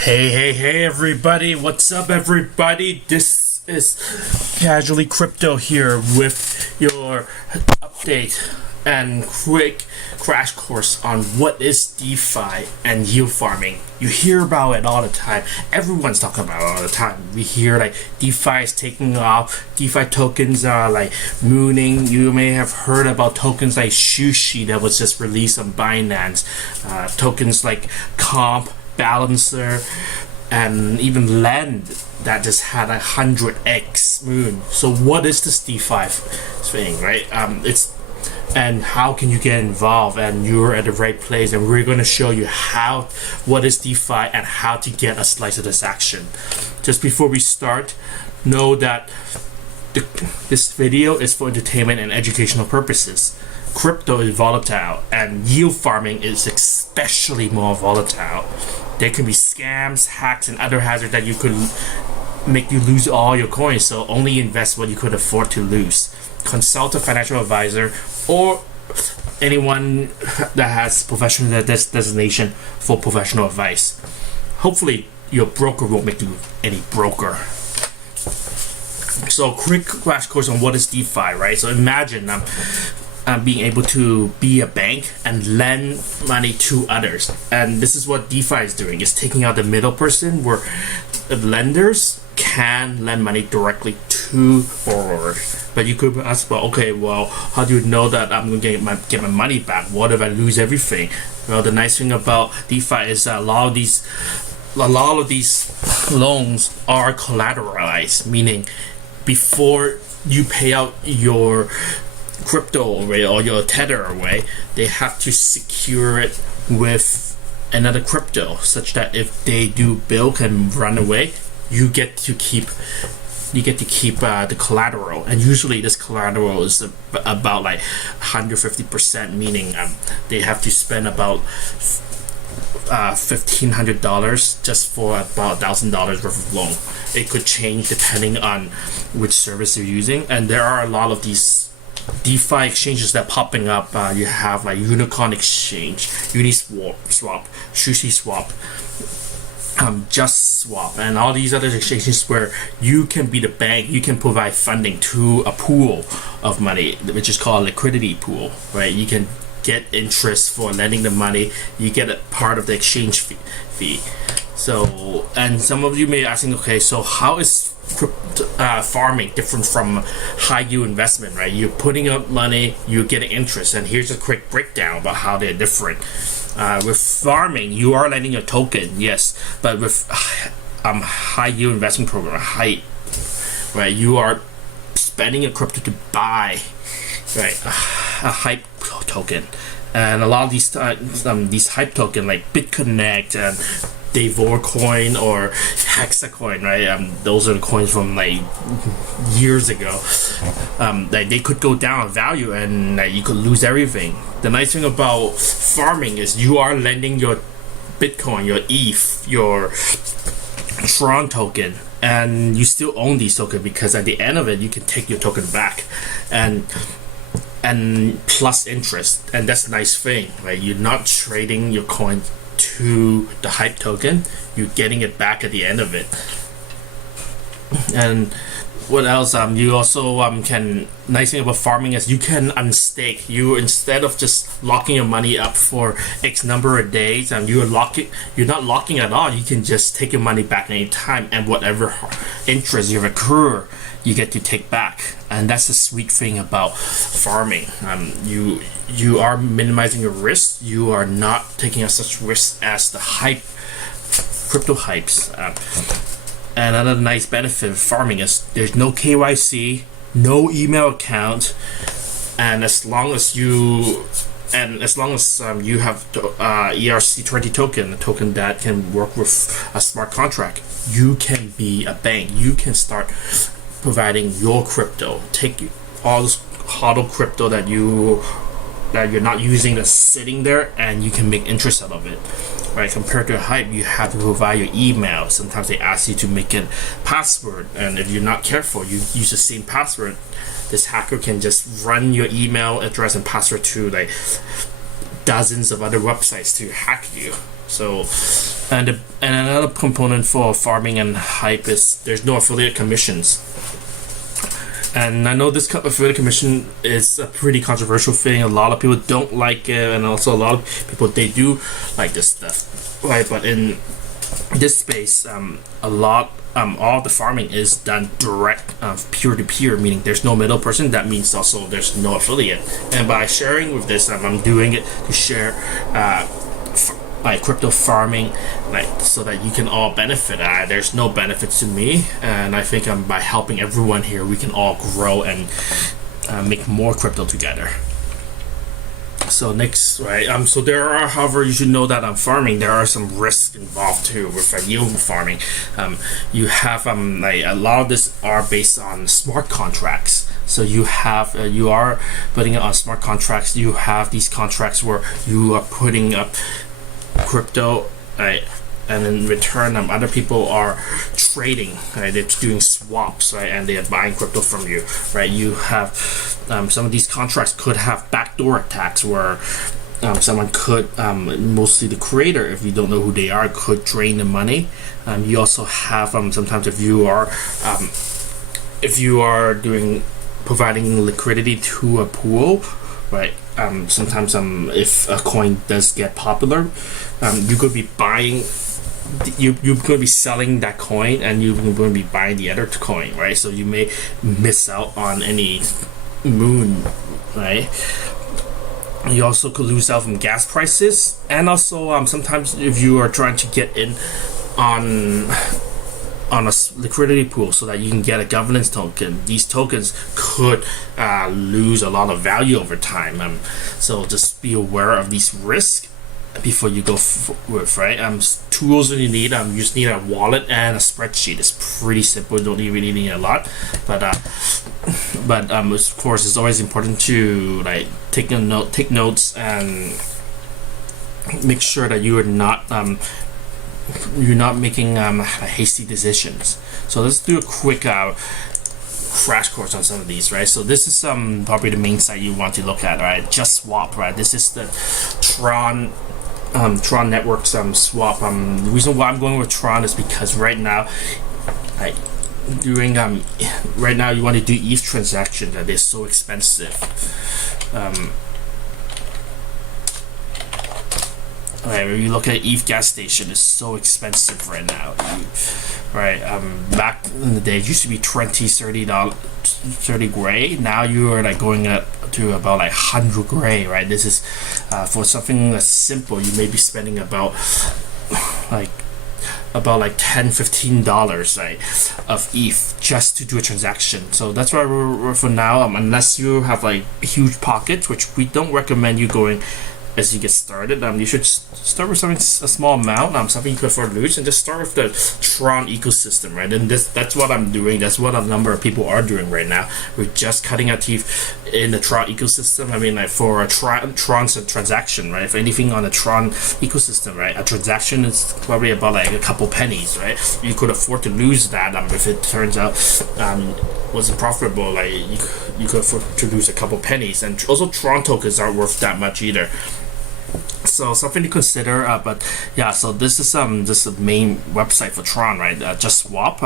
Hey, everybody. What's up, everybody? This is Casually Crypto here with your update and quick crash course on what is DeFi and yield farming. You hear about it all the time. Everyone's talking about it all the time. We hear like DeFi is taking off. DeFi tokens are like mooning. You may have heard about tokens like Sushi that was just released on Binance. Tokens like Comp, Balancer, and even Lend that just had 100x moon. So what is this DeFi thing, right? And how can you get involved? And you're at the right place, and we're going to show you what is DeFi and how to get a slice of this action. Just before we start, know that this video is for entertainment and educational purposes. Crypto is volatile, and yield farming is especially more volatile. There can be scams, hacks, and other hazards that you could make you lose all your coins, so only invest what you could afford to lose. Consult a financial advisor or anyone that has professional designation for professional advice. Hopefully, your broker won't make you any broker. So, quick crash course on what is DeFi, right? So, imagine being able to be a bank and lend money to others, and this is what DeFi is doing. It's taking out the middle person where the lenders can lend money directly to borrowers. But you could ask, well, okay, well, how do you know that I'm going to get my money back? What if I lose everything? Well, the nice thing about DeFi is that a lot of these loans are collateralized, meaning before you pay out your crypto away or your tether away, they have to secure it with another crypto, such that if they do bilk and run away, you get to keep the collateral. And usually this collateral is about like 150%, meaning they have to spend about $1,500 just for about $1,000 worth of loan. It could change depending on which service you're using, and there are a lot of these DeFi exchanges that popping up. You have like Unicorn Exchange, Uniswap, Sushi Swap, Just Swap, and all these other exchanges where you can be the bank. You can provide funding to a pool of money, which is called a liquidity pool, right? You can get interest for lending the money. You get a part of the exchange fee. So, and some of you may be asking, okay, so how is farming different from high yield investment, right? You're putting up money, you're getting interest, and here's a quick breakdown about how they're different. With farming, you are lending a token, yes, but with high yield investment program, right? You are spending a crypto to buy, right, a hype token, and a lot of these hype token like BitConnect and Devor coin or Hexacoin, right? Those are the coins from like years ago. They could go down in value, and you could lose everything. The nice thing about farming is you are lending your Bitcoin, your ETH, your Tron token, and you still own these tokens, because at the end of it, you can take your token back, and plus interest, and that's a nice thing, right? You're not trading your coin to the hype token, you're getting it back at the end of it. And what else? You also can, nice thing about farming is you can unstake. You, instead of just locking your money up for X number of days, and you're not locking at all. You can just take your money back any time, and whatever interest you accrue, you get to take back. And that's the sweet thing about farming. You are minimizing your risk. You are not taking such risk as the crypto hypes. And another nice benefit of farming is there's no KYC, no email account, and as long as you have ERC20 token, a token that can work with a smart contract, you can be a bank. You can start providing your crypto. Take all this hodl crypto that you're not using, that's sitting there, and you can make interest out of it. Right, compared to a hype, you have to provide your email. Sometimes they ask you to make a password, and if you're not careful, you use the same password. This hacker can just run your email address and password to like dozens of other websites to hack you. So And another component for farming and hype is there's no affiliate commissions. And I know this affiliate commission is a pretty controversial thing. A lot of people don't like it, and also a lot of people, they do like this stuff, right? But in this space, all the farming is done direct, peer-to-peer, meaning there's no middle person. That means also there's no affiliate. And by sharing with this, I'm doing it to share like crypto farming, like so that you can all benefit. There's no benefits to me, and I think by helping everyone here, we can all grow and make more crypto together. So next, right? So there are, however, you should know that farming, there are some risks involved too with yield farming. You have like a lot of this are based on smart contracts. So you have you are putting it on smart contracts. You have these contracts where you are putting up crypto, right? And in return, other people are trading, right? They're doing swaps, right? And they are buying crypto from you, right? You have some of these contracts could have backdoor attacks where someone could, mostly the creator, if you don't know who they are, could drain the money. You also have sometimes if you are providing liquidity to a pool, right? Sometimes if a coin does get popular, you could be buying, you're going to be selling that coin, and you're going to be buying the other coin, right? So you may miss out on any moon, right? You also could lose out from gas prices, and also sometimes if you are trying to get in on a liquidity pool so that you can get a governance token, these tokens could lose a lot of value over time. So just be aware of these risks before you go with, right? Tools that you need, you just need a wallet and a spreadsheet. It's pretty simple. You don't really need a lot, but of course it's always important to like take notes and make sure that you are not making hasty decisions. So let's do a quick crash course on some of these, right? So this is probably the main site you want to look at, right? Just Swap, right? This is the Tron Networks swap. The reason why I'm going with Tron is because right now, like right now you want to do ETH transactions, and they're so expensive. Right, when you look at ETH gas station, it's so expensive right now. Back in the day, it used to be $30 gray. Now you are like going up to about like 100 gray, right? This is for something that's simple. You may be spending about $10-15, right, of ETH just to do a transaction. So that's why we're for now. Unless you have like huge pockets, which we don't recommend you going as you get started. You should start with something, a small amount, something you can afford to lose, and just start with the Tron ecosystem, right? And that's what I'm doing. That's what a number of people are doing right now. We're just cutting our teeth in the Tron ecosystem. I mean, like for a Tron's a transaction, right? If anything on the Tron ecosystem, right, a transaction is probably about like a couple pennies, right? You could afford to lose that if it turns out wasn't profitable. Like you could afford to lose a couple pennies, and also Tron tokens aren't worth that much either. So something to consider, but yeah. So this is the main website for Tron, right? Just Swap.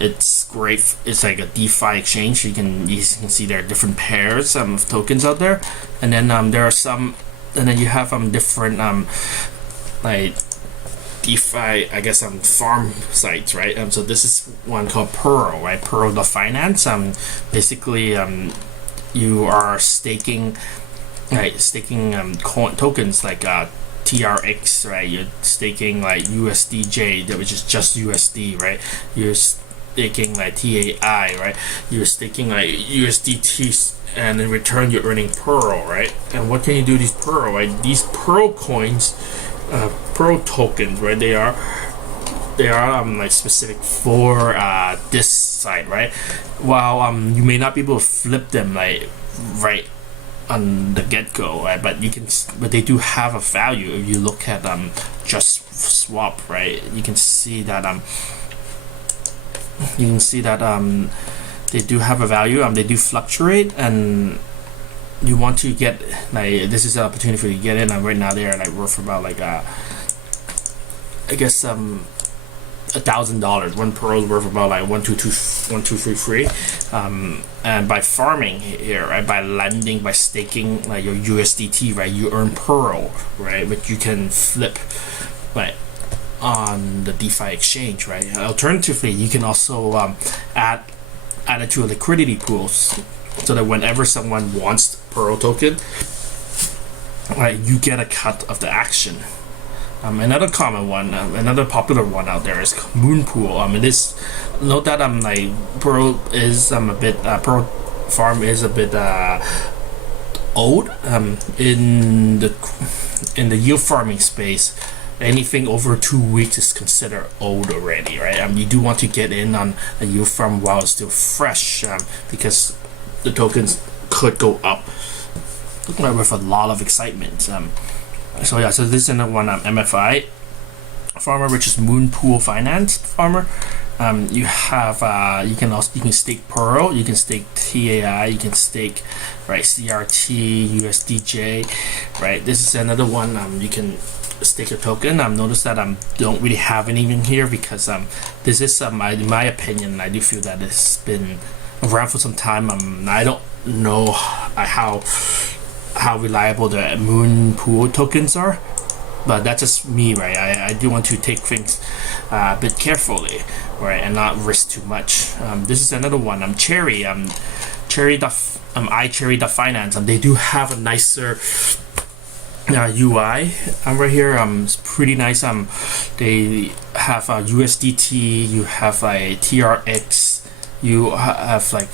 It's great. It's like a DeFi exchange. You can see there are different pairs of tokens out there, and then there are some, and then you have different like DeFi, I guess, farm sites, right? So this is one called Pearl, right? Pearl.finance. Basically, you are staking. Right, staking tokens like TRX, right? You're staking like USDJ, which is just USD, right? You're staking like TAI, right? You're staking like USDT, and in return you're earning Pearl, right? And what can you do with these Pearl, right? These Pearl coins, Pearl tokens, right? They are like specific for this site, right? While you may not be able to flip them like right on the get-go, right? But they do have a value. If you look at Just Swap, right, you can see that they do have a value. They do fluctuate, and you want to get like, this is an opportunity for you to get in. And right now they are like worth about like I guess $1,000. One pearl is worth about like 1,233. And by farming here, right, by lending, by staking like your USDT, right, you earn pearl, right, which you can flip, right, on the DeFi exchange, right. Alternatively, you can also add it to a liquidity pool, so that whenever someone wants pearl token, right, you get a cut of the action. Another common one, another popular one out there is Moon Pool. It is, note that like Pearl is a bit Pearl Farm is a bit old. In the yield farming space, anything over 2 weeks is considered old already, right? You do want to get in on a yield farm while it's still fresh, because the tokens could go up with a lot of excitement. So this is another one, MFI farmer, which is Moon Pool Finance farmer. You have you can stake Pearl, you can stake TAI, you can stake, right, CRT, USDJ, right. This is another one. You can stake a token. Notice that don't really have anything here because this is in my opinion, I do feel that it's been around for some time. I don't know how reliable the Moon Pool tokens are, but that's just me, right. I do want to take things a bit carefully, right, and not risk too much. This is another one. Cherry, iCherry.finance. They do have a nicer UI right here. It's pretty nice. They have USDT, you have like TRX, you have like,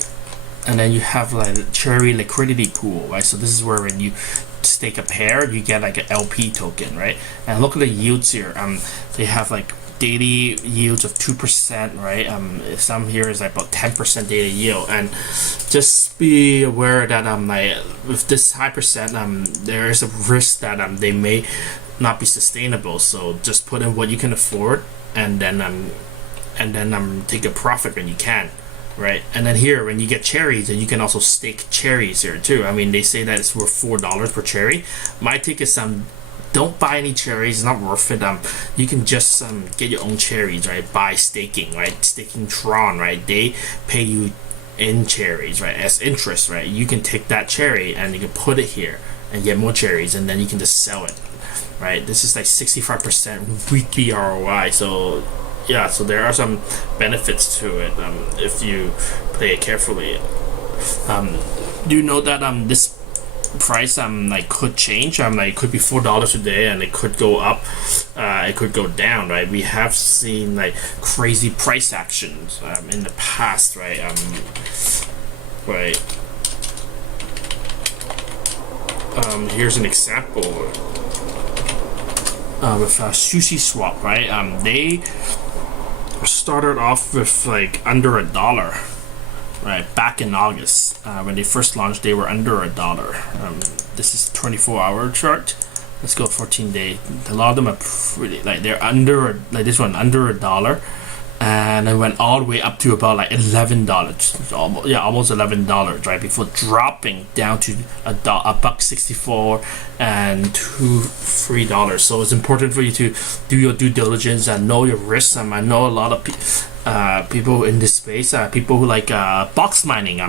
and then you have like Cherry liquidity pool, right? So this is where when you stake a pair, you get like an LP token, right? And look at the yields here. They have like daily yields of 2%, right? Some here is like about 10% daily yield, and just be aware that like with this high percent, there is a risk that they may not be sustainable. So just put in what you can afford, and then take a profit when you can. Right, and then here when you get cherries, and you can also stake cherries here too. They say that it's worth $4 per cherry. My take is don't buy any cherries, it's not worth it. You can just get your own cherries, right, by staking, right, staking Tron, right. They pay you in cherries, right, as interest, right. You can take that cherry and you can put it here and get more cherries, and then you can just sell it, right. This is like 65% weekly ROI. So yeah, so there are some benefits to it if you play it carefully. Do know that this price like could change. Like it could be $4 a day, and it could go up, it could go down, right. We have seen like crazy price actions in the past, right. Here's an example with Sushi Swap, right. They started off with like under $1, right, back in August. When they first launched, they were under $1. This is 24-hour chart. Let's go 14-day. A lot of them are pretty, like they're under, like this one, under $1, and it went all the way up to about like $11, almost $11, right, before dropping down to $1.64 and $3. So it's important for you to do your due diligence and know your risks. I know a lot of people in this space, people who like box mining.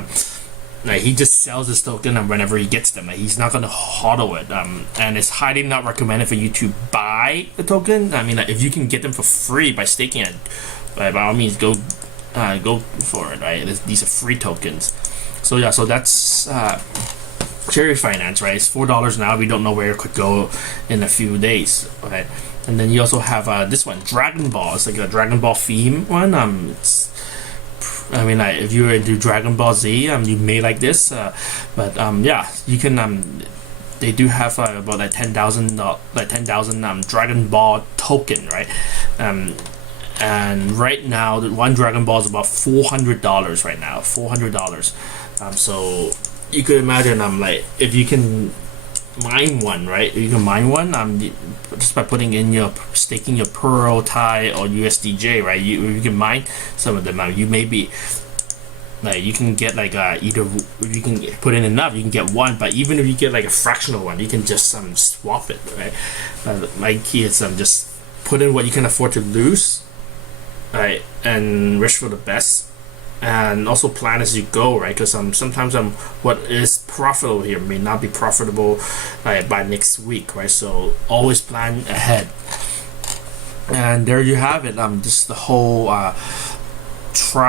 Like he just sells this token and whenever he gets them, like, he's not going to hodl it, and it's highly not recommended for you to buy the token. Like, if you can get them for free by staking it, by all means go for it, right. These are free tokens. So yeah, so that's Cherry Finance, right. It's $4 now. We don't know where it could go in a few days, right. And then you also have this one, Dragon Ball. It's like a Dragon Ball theme one. Like if you're into Dragon Ball Z, you may like this, but yeah, you can. They do have about like 10,000 Dragon Ball token, right? And right now, the one Dragon Ball is about $400 right now. $400. So you could imagine, like if you can mine one, right? You can mine one just by putting in staking your Pearl, TAI, or USDJ, right? You can mine some of them. You may be like, you can get like either, if you can put in enough, you can get one, but even if you get like a fractional one, you can just swap it, right? My key is just put in what you can afford to lose, right, and wish for the best, and also plan as you go, right? Because sometimes what is profitable here may not be profitable by next week, right? So always plan ahead. And there you have it. Just the whole Tron